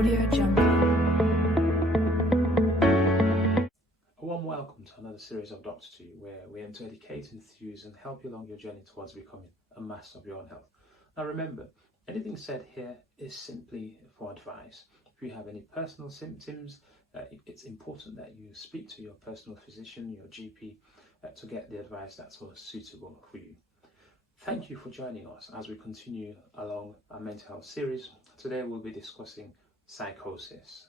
Audio Jungle. A warm welcome to another series of Doctor 2, where we aim to educate, enthuse and help you along your journey towards becoming a master of your own health. Now remember, anything said here is simply for advice. If you have any personal symptoms, it's important that you speak to your personal physician, your GP, to get the advice that's most suitable for you. Thank you for joining us as we continue along our mental health series. Today we'll be discussing psychosis.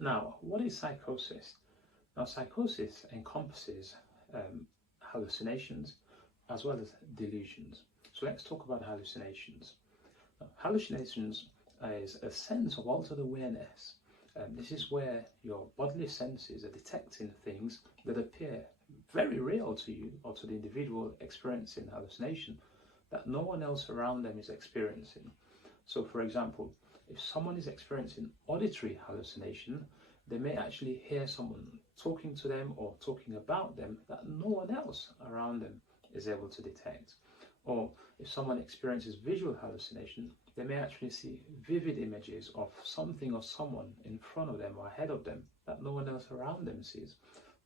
Now, what is psychosis? Now, psychosis encompasses hallucinations as well as delusions. So let's talk about hallucinations. Hallucinations is a sense of altered awareness. This is where your bodily senses are detecting things that appear very real to you or to the individual experiencing hallucination that no one else around them is experiencing. So for example, if someone is experiencing auditory hallucination, they may actually hear someone talking to them or talking about them that no one else around them is able to detect. Or if someone experiences visual hallucination, they may actually see vivid images of something or someone in front of them or ahead of them that no one else around them sees.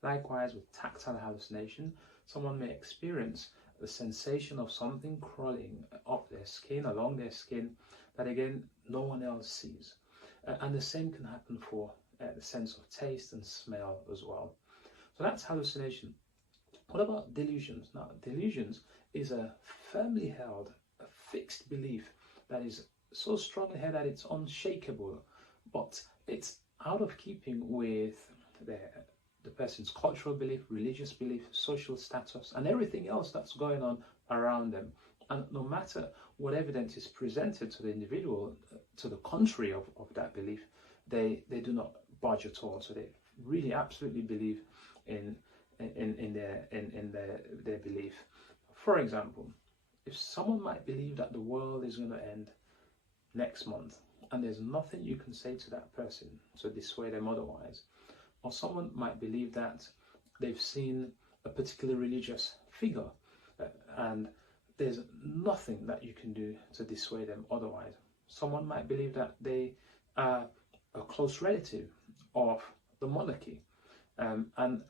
Likewise, with tactile hallucination, someone may experience the sensation of something crawling up their skin, along their skin, that again, no one else sees. And the same can happen for the sense of taste and smell as well. So that's hallucination. What about delusions? Now, delusions is a firmly held, a fixed belief that is so strongly held that it's unshakable, but it's out of keeping with the person's cultural belief, religious belief, social status, and everything else that's going on around them. And no matter what evidence is presented to the individual to the contrary of that belief, they do not budge at all. So they really absolutely believe in their belief. For example, if someone might believe that the world is going to end next month and there's nothing you can say to that person to dissuade them otherwise, or someone might believe that they've seen a particular religious figure and there's nothing that you can do to dissuade them otherwise. Someone might believe that they are a close relative of the monarchy, and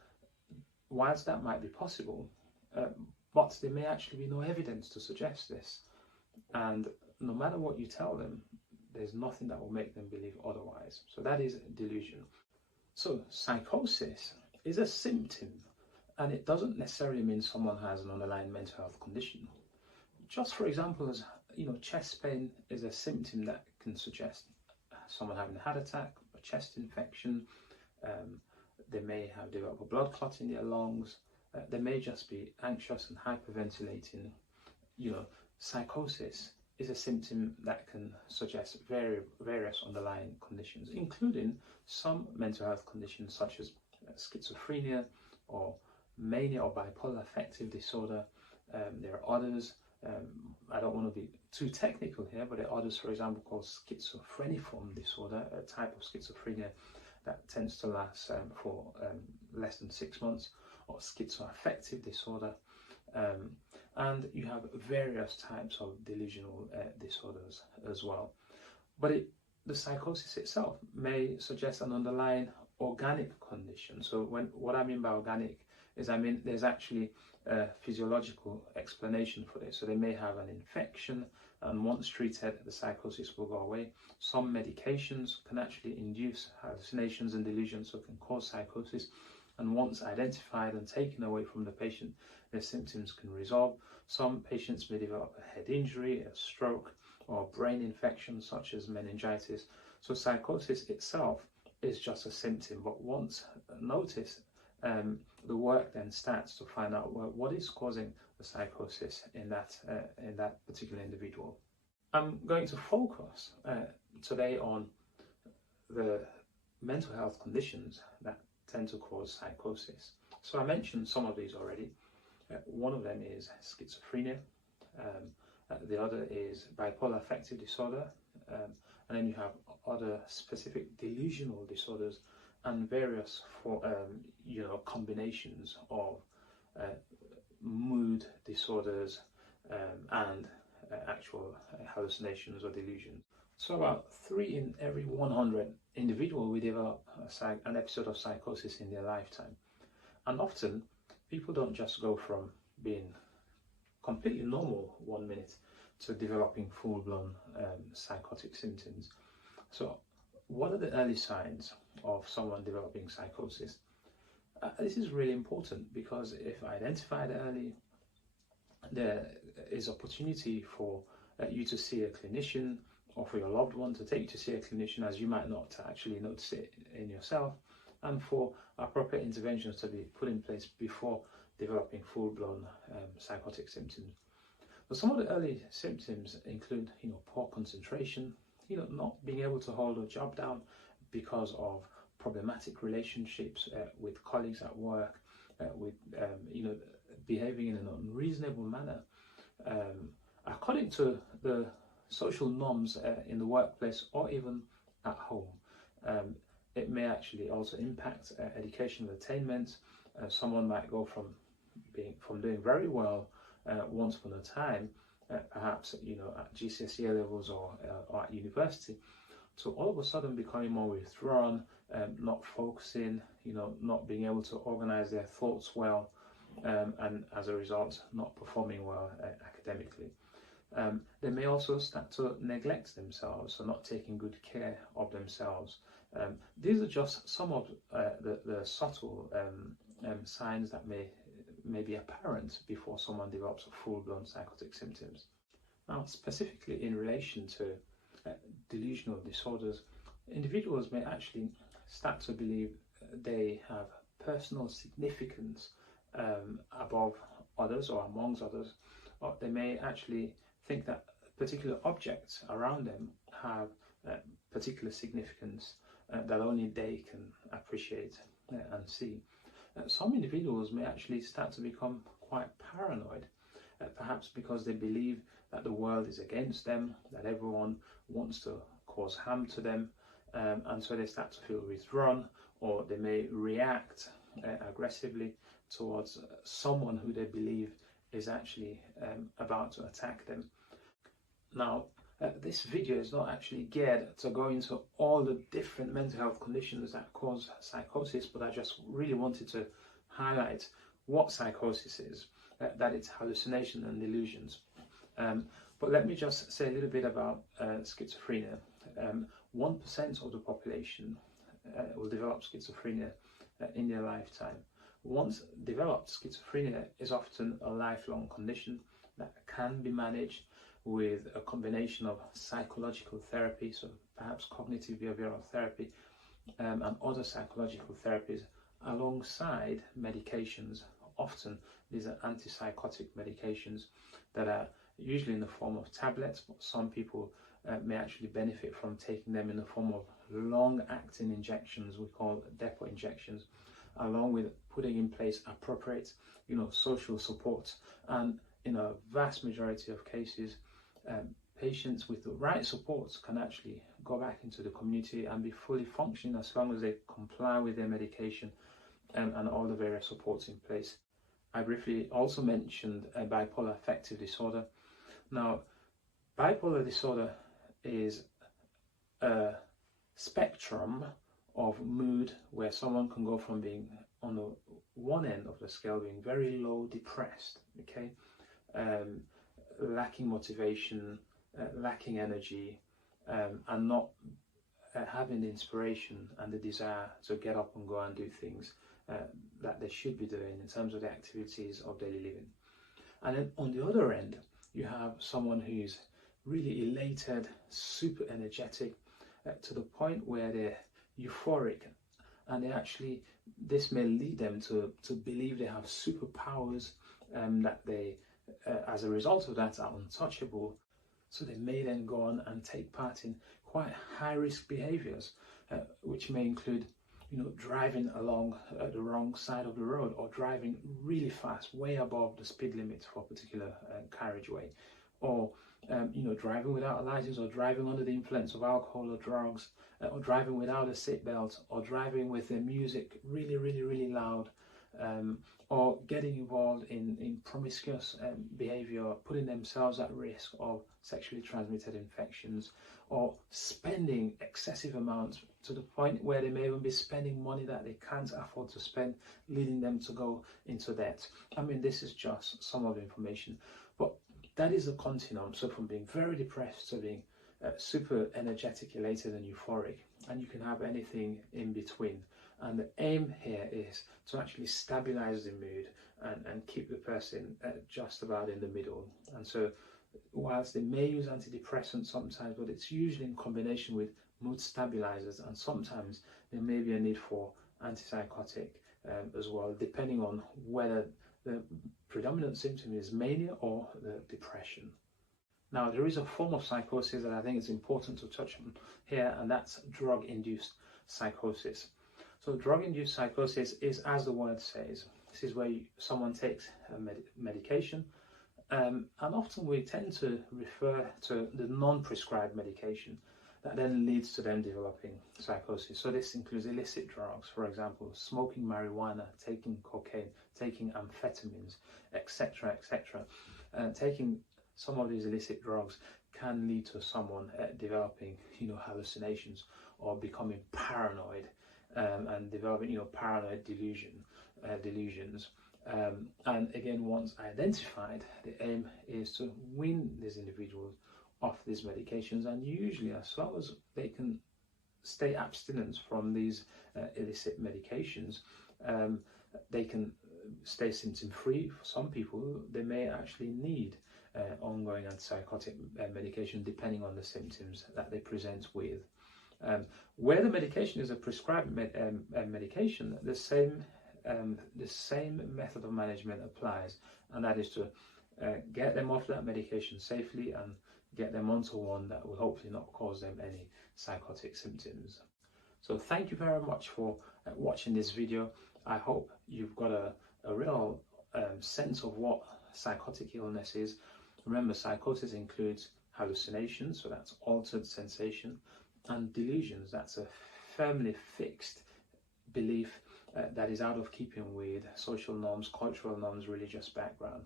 whilst that might be possible, but there may actually be no evidence to suggest this, and no matter what you tell them, there's nothing that will make them believe otherwise. So that is delusion. So psychosis is a symptom, and it doesn't necessarily mean someone has an underlying mental health condition. Just for example, as chest pain is a symptom that can suggest someone having a heart attack, a chest infection. They may have developed a blood clot in their lungs. They may just be anxious and hyperventilating. Psychosis is a symptom that can suggest various underlying conditions, including some mental health conditions such as schizophrenia or mania or bipolar affective disorder. There are others. I don't want to be too technical here, but there are others, for example, called schizophreniform disorder, a type of schizophrenia that tends to last for less than 6 months, or schizoaffective disorder. And you have various types of delusional disorders as well. But the psychosis itself may suggest an underlying organic condition. So what I mean by organic is, there's actually a physiological explanation for this. So they may have an infection, and once treated, the psychosis will go away. Some medications can actually induce hallucinations and delusions, so can cause psychosis. And once identified and taken away from the patient, their symptoms can resolve. Some patients may develop a head injury, a stroke, or a brain infection such as meningitis. So psychosis itself is just a symptom, but once noticed, the work then starts to find out what is causing the psychosis in that particular individual. I'm going to focus today on the mental health conditions that tend to cause psychosis. So I mentioned some of these already. One of them is schizophrenia. The other is bipolar affective disorder. And then you have other specific delusional disorders and various combinations of mood disorders and actual hallucinations or delusions. So about 3 in every 100 individual will develop an episode of psychosis in their lifetime. And often people don't just go from being completely normal 1 minute to developing full-blown psychotic symptoms. So what are the early signs of someone developing psychosis? This is really important because if identified early, there is opportunity for you to see a clinician, or for your loved one to take you to see a clinician, as you might not actually notice it in yourself, and for appropriate interventions to be put in place before developing full-blown psychotic symptoms. But some of the early symptoms include, poor concentration, not being able to hold a job down because of problematic relationships with colleagues at work, with behaving in an unreasonable manner, according to the social norms in the workplace or even at home. It may actually also impact educational attainment. Someone might go from doing very well once upon a time, perhaps at GCSE levels or at university, to all of a sudden becoming more withdrawn, not focusing, not being able to organize their thoughts well, and as a result, not performing well academically. They may also start to neglect themselves, so not taking good care of themselves. These are just some of the subtle signs that may be apparent before someone develops full-blown psychotic symptoms. Now, specifically in relation to delusional disorders, individuals may actually start to believe they have personal significance above others or amongst others, or they may actually think that particular objects around them have particular significance that only they can appreciate and see. Some individuals may actually start to become quite paranoid, perhaps because they believe that the world is against them, that everyone wants to cause harm to them, and so they start to feel withdrawn, or they may react aggressively towards someone who they believe is actually about to attack them. Now, this video is not actually geared to go into all the different mental health conditions that cause psychosis, but I just really wanted to highlight what psychosis is, that it's hallucination and delusions. But let me just say a little bit about schizophrenia. 1% of the population will develop schizophrenia in their lifetime. Once developed, schizophrenia is often a lifelong condition that can be managed with a combination of psychological therapy, so perhaps cognitive behavioral therapy, and other psychological therapies alongside medications. Often these are antipsychotic medications that are usually in the form of tablets, but some people may actually benefit from taking them in the form of long-acting injections, we call depot injections, along with putting in place appropriate, social support. And in a vast majority of cases, patients with the right supports can actually go back into the community and be fully functioning as long as they comply with their medication and all the various supports in place. I briefly also mentioned bipolar affective disorder. Now, bipolar disorder is a spectrum of mood where someone can go from being on the one end of the scale, being very low, depressed, okay, lacking motivation, lacking energy, and not having the inspiration and the desire to get up and go and do things that they should be doing in terms of the activities of daily living. And then on the other end, you have someone who's really elated, super energetic, to the point where they're euphoric, and this may lead them to believe they have superpowers, that they, as a result of that, are untouchable. So they may then go on and take part in quite high-risk behaviors, which may include, driving along the wrong side of the road, or driving really fast, way above the speed limit for a particular carriageway, or driving without a license, or driving under the influence of alcohol or drugs, or driving without a seatbelt, or driving with the music really, really, really loud, or getting involved in promiscuous behavior, putting themselves at risk of sexually transmitted infections, or spending excessive amounts to the point where they may even be spending money that they can't afford to spend, leading them to go into debt. I mean, this is just some of the information, but that is a continuum. So from being very depressed to being super energetic, elated and euphoric, and you can have anything in between. And the aim here is to actually stabilize the mood and keep the person just about in the middle. And so whilst they may use antidepressants sometimes, but it's usually in combination with mood stabilizers, and sometimes there may be a need for antipsychotic as well, depending on whether the predominant symptom is mania or the depression. Now, there is a form of psychosis that I think is important to touch on here, and that's drug-induced psychosis. So drug-induced psychosis is, as the word says, this is where someone takes a medication, and often we tend to refer to the non-prescribed medication that then leads to them developing psychosis. So this includes illicit drugs, for example, smoking marijuana, taking cocaine, taking amphetamines, etc., etc. Taking some of these illicit drugs can lead to someone developing, hallucinations, or becoming paranoid, and developing, paranoid delusions. And again, once identified, the aim is to wean these individuals off these medications, and usually, as long as they can stay abstinent from these illicit medications, they can stay symptom-free. For some people, they may actually need ongoing antipsychotic medication depending on the symptoms that they present with. Where the medication is a prescribed medication, the same method of management applies, and that is to get them off that medication safely and get them onto one that will hopefully not cause them any psychotic symptoms. So thank you very much for watching this video. I hope you've got a real sense of what psychotic illness is. Remember, psychosis includes hallucinations, so that's altered sensation, and delusions, that's a firmly fixed belief that is out of keeping with social norms, cultural norms, religious background.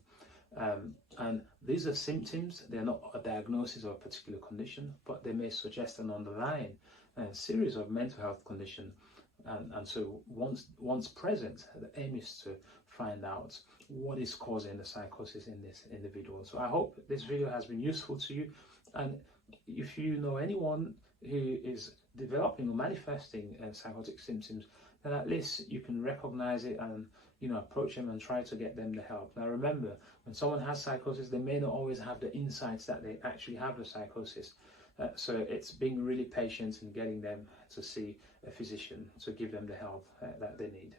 And these are symptoms. They're not a diagnosis of a particular condition, but they may suggest an underlying series of mental health condition. And so once present, the aim is to find out what is causing the psychosis in this individual. So I hope this video has been useful to you, and if you know anyone who is developing or manifesting psychotic symptoms, then at least you can recognize it and approach them and try to get them the help. Now remember, when someone has psychosis, they may not always have the insights that they actually have the psychosis. So it's being really patient and getting them to see a physician to give them the help that they need.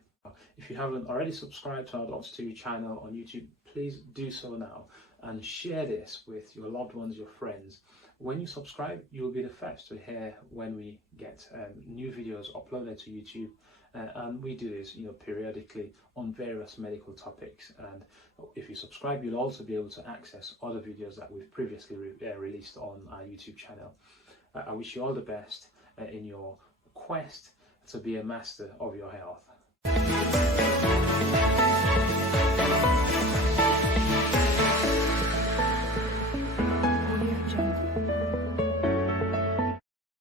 If you haven't already subscribed to our Doctor to You channel on YouTube, please do so now and share this with your loved ones, your friends. When you subscribe, you will be the first to hear when we get new videos uploaded to YouTube. And we do this, periodically on various medical topics. And if you subscribe, you'll also be able to access other videos that we've previously released on our YouTube channel. I wish you all the best in your quest to be a master of your health.